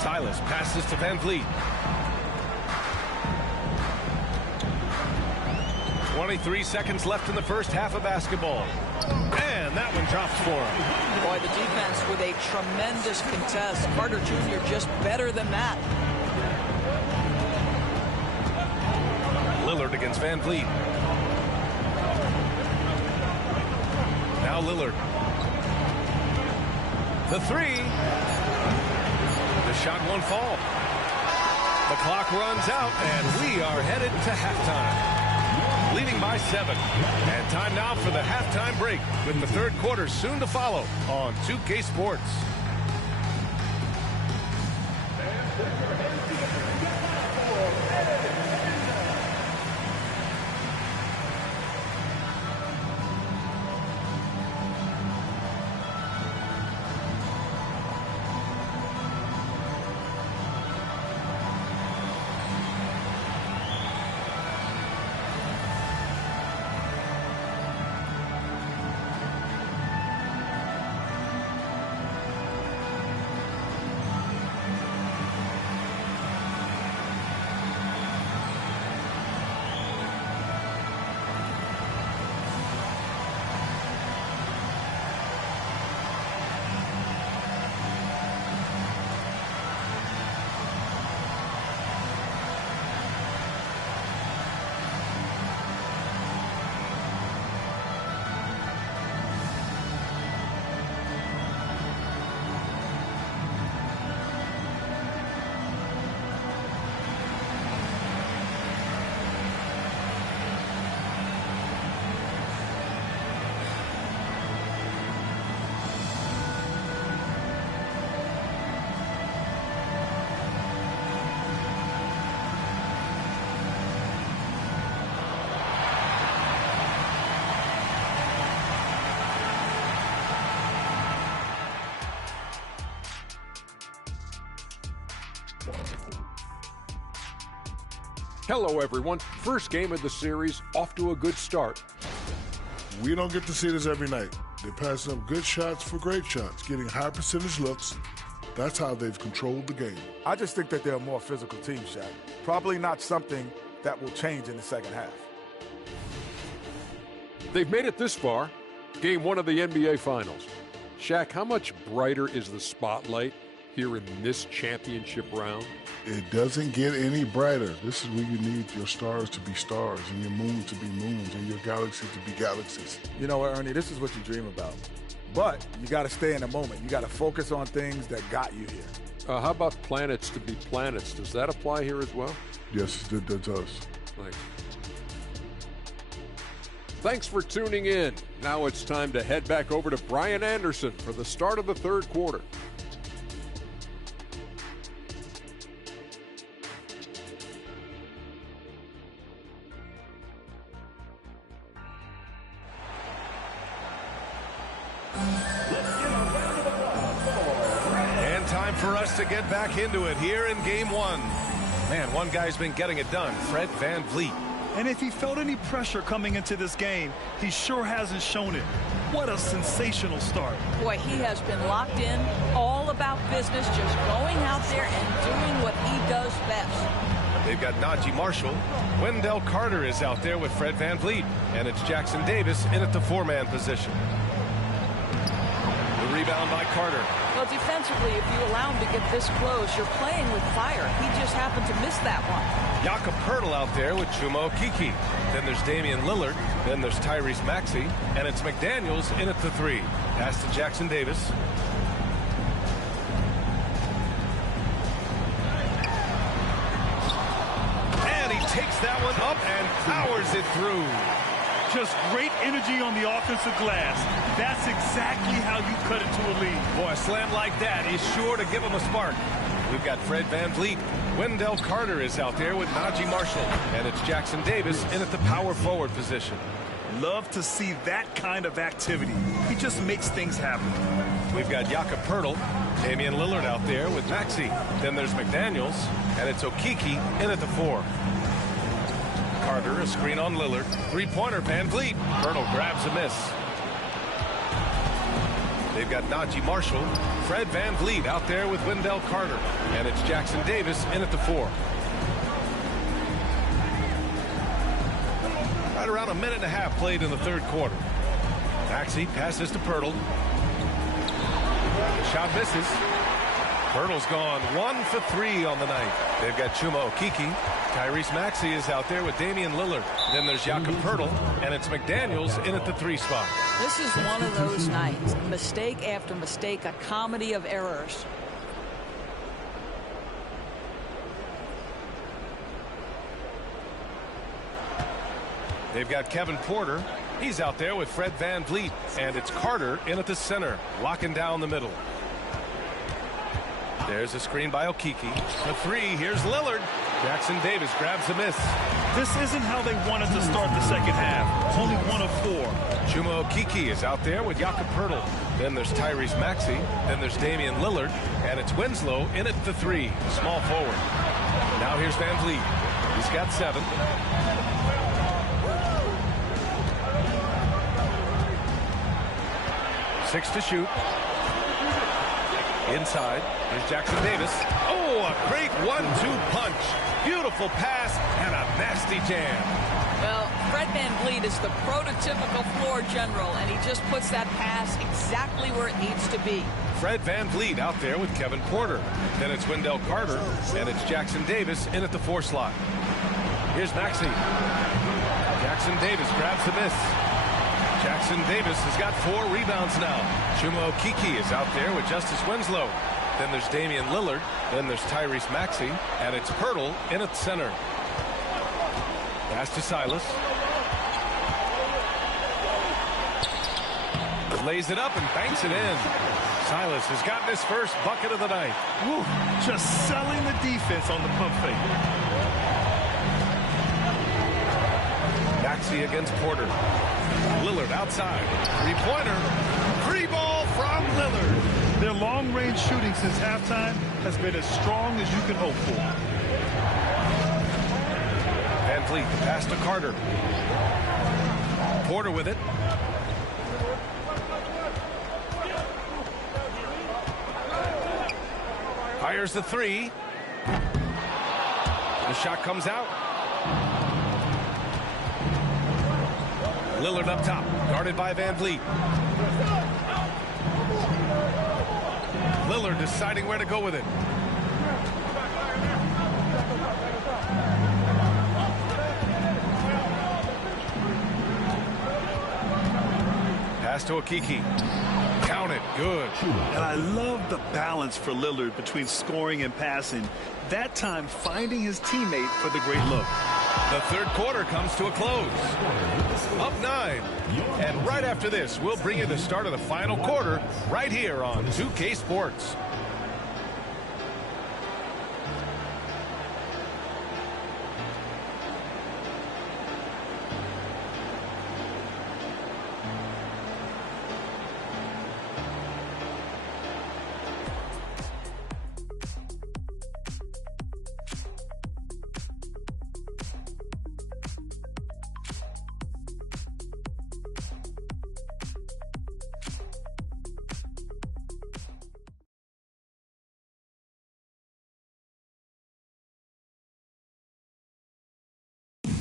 Silas passes to Van Vliet. 23 seconds left in the first half of basketball. And that one drops for him. Boy, the defense with a tremendous contest. Carter Jr. just better than that. Lillard against Van Vliet. Now Lillard. The 3. The shot won't fall. The clock runs out, and we are headed to halftime. Leading by 7. And time now for the halftime break, with the third quarter soon to follow on 2K Sports. Hello, everyone. First game of the series, off to a good start. We don't get to see this every night. They're passing up good shots for great shots, getting high percentage looks. That's how they've controlled the game. I just think that they're a more physical team, Shaq. Probably not something that will change in the second half. They've made it this far. Game 1 of the NBA Finals. Shaq, how much brighter is the spotlight here in this championship round? It doesn't get any brighter. This is where you need your stars to be stars and your moons to be moons and your galaxies to be galaxies. You know what, Ernie, this is what you dream about. But you got to stay in the moment. You got to focus on things that got you here. How about planets to be planets? Does that apply here as well? Yes, it does. Thanks. Thanks for tuning in. Now it's time to head back over to Brian Anderson for the start of the third quarter. And time for us to get back into it here in Game 1. Man, one guy's been getting it done, Fred VanVleet. And if he felt any pressure coming into this game, he sure hasn't shown it. What a sensational start. Boy, he has been locked in, all about business, just going out there and doing what he does best. They've got Najee Marshall. Wendell Carter is out there with Fred VanVleet. And it's Jackson Davis in at the four-man position. The rebound by Carter. Well, defensively, if you allow him to get this close, you're playing with fire. He just happened to miss that one. Jakob Poeltl out there with Chuma Okeke. Then there's Damian Lillard. Then there's Tyrese Maxey. And it's McDaniels in at the three. Pass to Jackson Davis. And he takes that one up and powers it through. Just great energy on the offensive glass. That's exactly how you cut it to a lead. Boy, a slam like that is sure to give him a spark. We've got Fred VanVleet. Wendell Carter is out there with Najee Marshall. And it's Jackson Davis in at the power forward position. Love to see that kind of activity. He just makes things happen. We've got Jakob Poeltl, Damian Lillard out there with Maxey. Then there's McDaniels, and it's Okeke in at the four. Carter, a screen on Lillard. Three-pointer, VanVleet. Poeltl grabs a miss. They've got Najee Marshall, Fred VanVleet out there with Wendell Carter. And it's Jackson Davis in at the four. Right around a minute and a half played in the third quarter. Maxey passes to Poeltl. The shot misses. Poeltl's gone 1 for 3 on the night. They've got Chuma Okeke. Tyrese Maxey is out there with Damian Lillard. Then there's Jakob Poeltl, and it's McDaniels in at the three spot. This is one of those nights. Mistake after mistake, a comedy of errors. They've got Kevin Porter. He's out there with Fred VanVleet, and it's Carter in at the center, locking down the middle. There's a screen by Okeke. The three, here's Lillard. Jackson Davis grabs a miss. This isn't how they wanted to start the second half. Only 1 of 4. Chuma Okeke is out there with Jakob Poeltl. Then there's Tyrese Maxey. Then there's Damian Lillard. And it's Winslow in at the three, small forward. Now here's VanVleet. He's got 7. Six to shoot. Inside, here's Jackson Davis. Oh, a great 1-2 punch. Beautiful pass and a nasty jam. Well, Fred VanVleet is the prototypical floor general, and he just puts that pass exactly where it needs to be. Fred VanVleet out there with Kevin Porter. Then it's Wendell Carter, and it's Jackson Davis in at the 4 slot. Here's Maxey. Jackson Davis grabs the miss. Jackson Davis has got 4 rebounds now. Chuma Okeke is out there with Justice Winslow. Then there's Damian Lillard. Then there's Tyrese Maxey. And it's Poeltl in at the center. Pass to Silas. Lays it up and banks it in. Silas has gotten his first bucket of the night. Woo, just selling the defense on the pump fake. Maxey against Porter. Lillard outside. Three-pointer. Free ball from Lillard. Their long-range shooting since halftime has been as strong as you can hope for. Van Vliet, the pass to Carter. Porter with it. Fires the three. The shot comes out. Lillard up top, guarded by Van Vliet. Lillard deciding where to go with it. Pass to Okeke. Count it. Good. And I love the balance for Lillard between scoring and passing. That time finding his teammate for the great look. The third quarter comes to a close. Up 9. And right after this, we'll bring you the start of the final quarter right here on 2K Sports.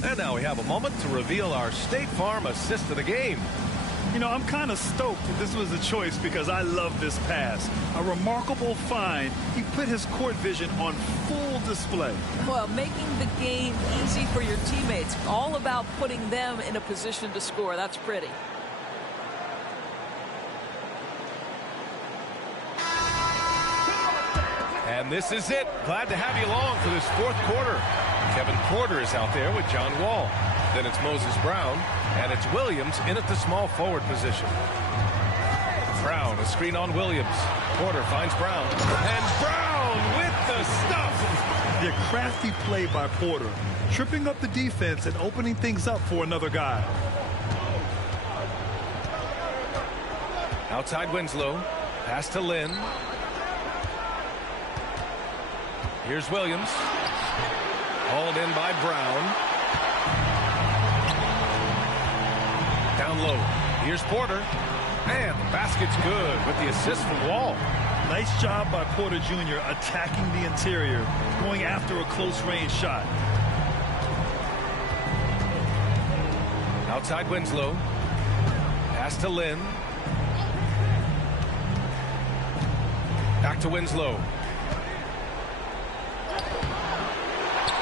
And now we have a moment to reveal our State Farm assist of the game. You know, I'm kind of stoked that this was a choice because I love this pass. A remarkable find. He put his court vision on full display. Well, making the game easy for your teammates. All about putting them in a position to score. That's pretty. And this is it. Glad to have you along for this fourth quarter. Kevin Porter is out there with John Wall. Then it's Moses Brown, and it's Williams in at the small forward position. Brown, a screen on Williams. Porter finds Brown, and Brown with the stuff. The crafty play by Porter, tripping up the defense and opening things up for another guy. Outside Winslow, pass to Lynn. Here's Williams. Hauled in by Brown. Down low. Here's Porter. And the basket's good with the assist from Wall. Nice job by Porter Jr. attacking the interior, going after a close-range shot. Outside Winslow. Pass to Lynn. Back to Winslow.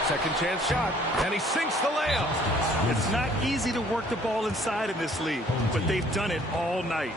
Second chance shot, and he sinks the layup. It's not easy to work the ball inside in this league, but they've done it all night.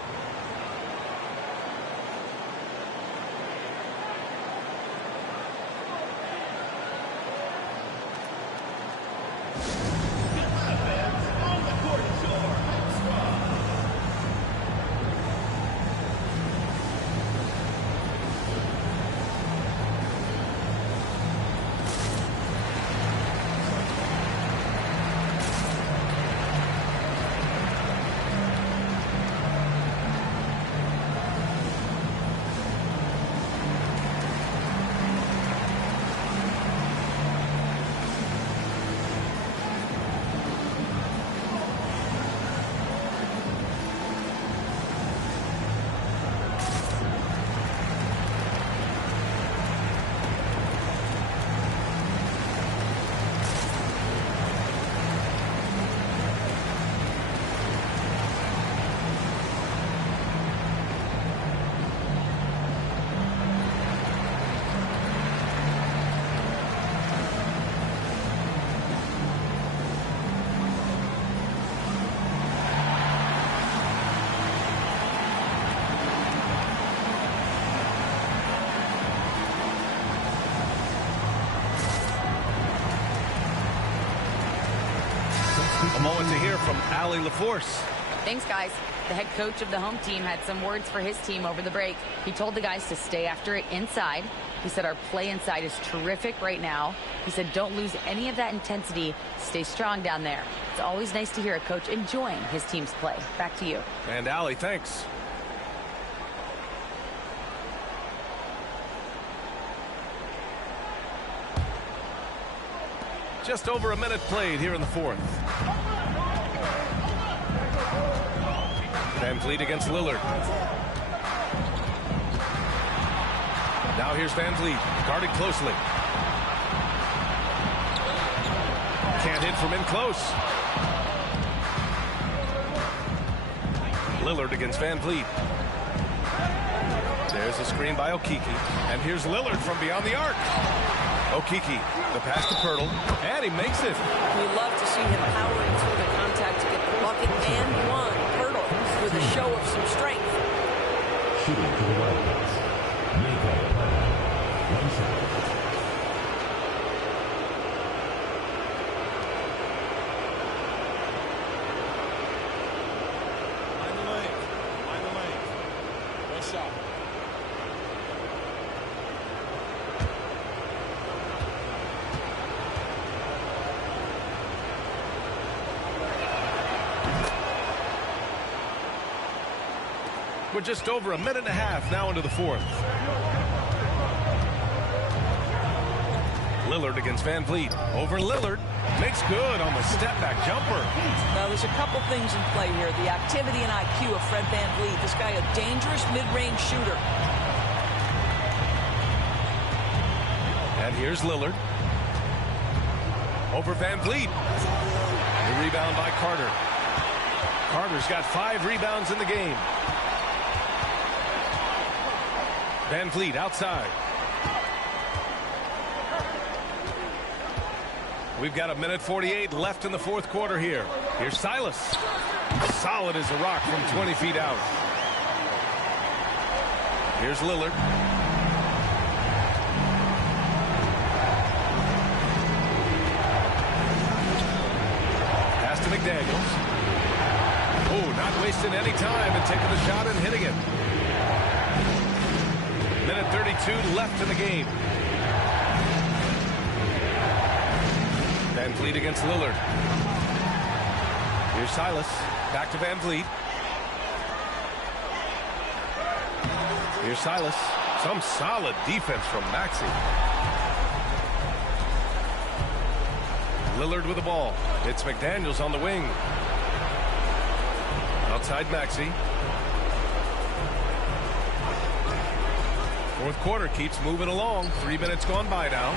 A moment to hear from Allie LaForce. Thanks, guys. The head coach of the home team had some words for his team over the break. He told the guys to stay after it inside. He said our play inside is terrific right now. He said don't lose any of that intensity. Stay strong down there. It's always nice to hear a coach enjoying his team's play. Back to you. And Allie, thanks. Just over a minute played here in the fourth. Van Vliet against Lillard. Now here's Van Vliet, guarded closely. Can't hit from in close. Lillard against Van Vliet. There's a screen by Okeke. And here's Lillard from beyond the arc. Okeke, the pass to Poeltl, and he makes it. We love to see him powering through the contact to get the bucket and one. Poeltl with a show of some strength. Shooting to the Wildcats. Makeup plan. 1 second. Mind the lane. One shot. We're just over a minute and a half now into the fourth. Lillard against Van Vliet. Over Lillard. Makes good on the step-back jumper. Now, there's a couple things in play here. The activity and IQ of Fred Van Vliet. This guy, a dangerous mid-range shooter. And here's Lillard. Over Van Vliet. The rebound by Carter. Carter's got 5 rebounds in the game. Van Vliet outside. We've got a minute 48 left in the fourth quarter here. Here's Silas. Solid as a rock from 20 feet out. Here's Lillard. Pass to McDaniels. Oh, not wasting any time and taking the shot and hitting it. Minute 32 left in the game. Van Vliet against Lillard. Here's Silas. Back to Van Vliet. Here's Silas. Some solid defense from Maxey. Lillard with the ball. It's McDaniels on the wing. Outside Maxey. Fourth quarter keeps moving along. 3 minutes gone by now.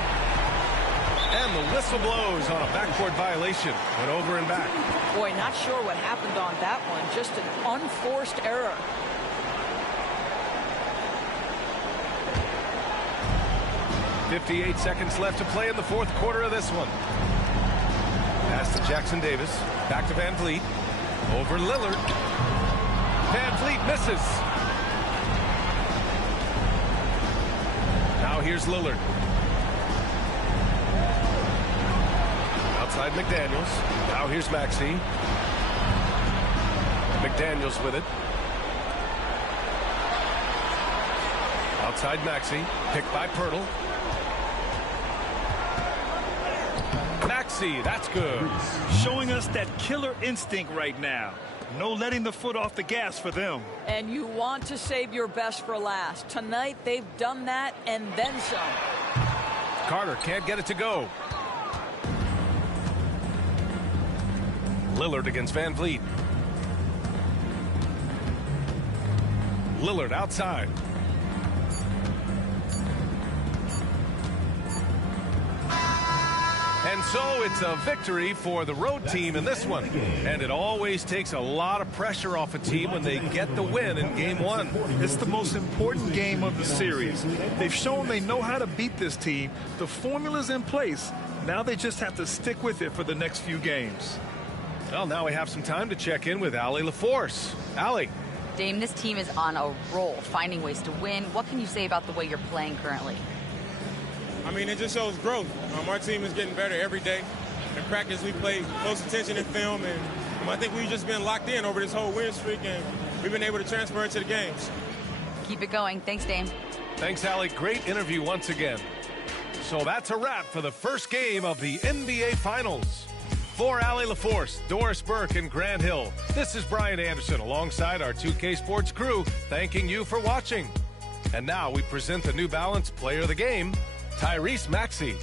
And the whistle blows on a backcourt violation. Went over and back. Boy, not sure what happened on that one. Just an unforced error. .58 seconds left to play in the fourth quarter of this one. Pass to Jackson Davis. Back to Van Vliet. Over Lillard. Van Vliet misses. Now here's Lillard. Outside McDaniels. Now here's Maxey. McDaniels with it. Outside Maxey. Picked by Poeltl. Maxey, that's good. Showing us that killer instinct right now. No letting the foot off the gas for them. And you want to save your best for last. Tonight, they've done that and then some. Carter can't get it to go. Lillard against Van Vliet. Lillard outside. And so it's a victory for the road team in this one. And it always takes a lot of pressure off a team when they get the win in game one. It's the most important game of the series. They've shown they know how to beat this team. The formula's in place. Now they just have to stick with it for the next few games. Well, now we have some time to check in with Allie LaForce. Allie. Dame, this team is on a roll, finding ways to win. What can you say about the way you're playing currently? I mean, it just shows growth. Our team is getting better every day. In practice, we play close attention in film, and I think we've just been locked in over this whole win streak, and we've been able to transfer into the games. Keep it going. Thanks, Dame. Thanks, Allie. Great interview once again. So that's a wrap for the first game of the NBA Finals. For Allie LaForce, Doris Burke, and Grant Hill, this is Brian Anderson alongside our 2K Sports crew, thanking you for watching. And now we present the New Balance Player of the Game, Tyrese Maxey.